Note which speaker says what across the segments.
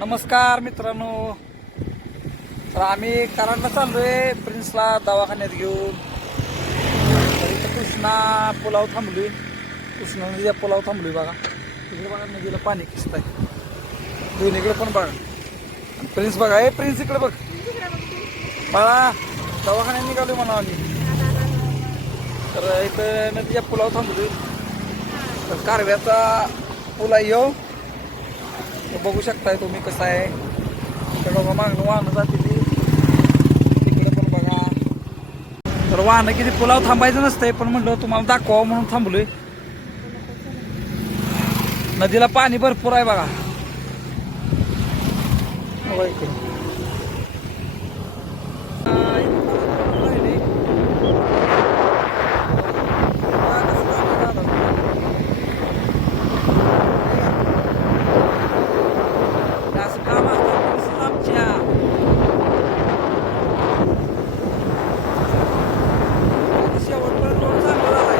Speaker 1: नमस्कार मित्रांनो. तर आम्ही कराडला चाललोय प्रिन्सला दवाखान्यात घेऊन. तर इथं कृष्णा पुलाव थांबलोय. कृष्णा नदीच्या पुलाव थांबलोय बघा. तिकडे बघा नदीला पाणी किसत आहे दोन्हीकडे पण बघा. प्रिन्स बघा ए प्रिन्स इकडे बघ. बाळा दवाखान्यात निघालो म्हणा आम्ही. तर इथं नदीच्या पुलाव थांबलोय. तर कारव्याचा पुला येऊ. बघू शकताय तुम्ही कसं आहे. तर बघा मागणं वाहनं जाते ती. तिकडे पण बघा. तर वाहनं किती पुलाव थांबायचं नसतंय पण म्हटलं तुम्हाला दाखवावं म्हणून थांबलोय. नदीला पाणी भरपूर आहे बघा. बघा इकडे. आ, इकडं राहिले. बघा कसं चाललंय दादा. असं काम असतं पोलिसाचं आमच्या शेवटपर्यंत रोड चांगला झालाय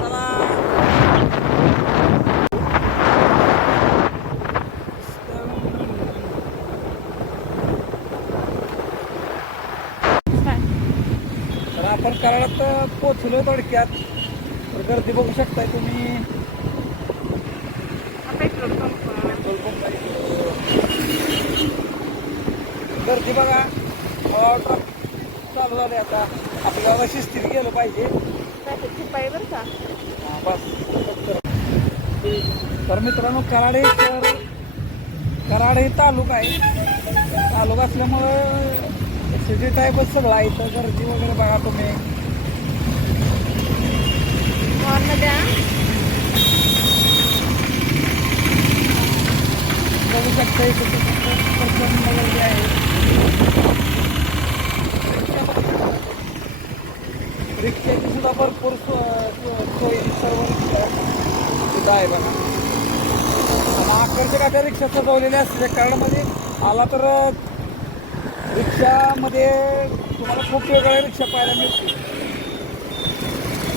Speaker 1: चला तर आपण कराडात पोचलो थोडक्यात. तर गर्दी बघू शकताय तुम्ही. पेट्रोल पंप गर्दी बघा. ट्रक चालू झाले आता. आपल्याला शिस्तीत गेलं पाहिजे. हा, बस. तर मित्रांनो कराड हे शहर कराड हे तालुका आहे. तालुका असल्यामुळं सिटी टाईपच सगळं आहे इथं गर्दी वगैरे बघा तुम्ही बघू शकता इथं गर्दी आहे रिक्षाची सुद्धा भरपूर सोयी सर्व रिक्षा तिथं आहे बघा आकर्षक आता रिक्षा सजवलेल्या असते कराडमध्ये आला तर रिक्षामध्ये तुम्हाला खूप वेगळ्या रिक्षा पाहायला मिळतील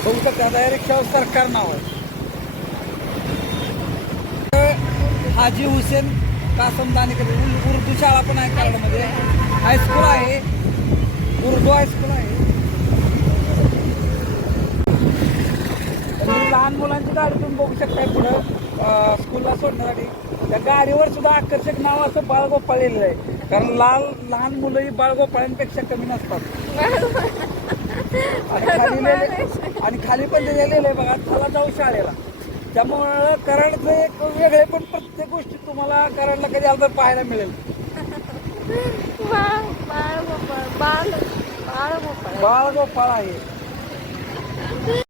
Speaker 1: बघू शकता या रिक्षावर सरकार नाव आहे. हाजी हुसेन कासम दानेकर उर्दू शाळा पण आहे कराडमध्ये हायस्कूल आहे. उर्दू हायस्कूल आहे. लहान मुलांची गाडी तुम्ही बघू शकताय पुढं. स्कूलला सोडण्यासाठी. त्या गाडीवर सुद्धा आकर्षक नाव असं बाळगोपाळलेलं आहे. कारण लाल लहान मुलं ही बाळगोपाळांपेक्षा कमी नसतात. आणि खाली लिहिले आणि खाली पण ते लिहिलंय बघा चला जाऊ शाळेला. त्यामुळं कराडचं एक वेगळे पण प्रत्येक गोष्टी तुम्हाला कराडला कधी आलं तर पाहायला मिळेल. बाळ गोपाळ आहे.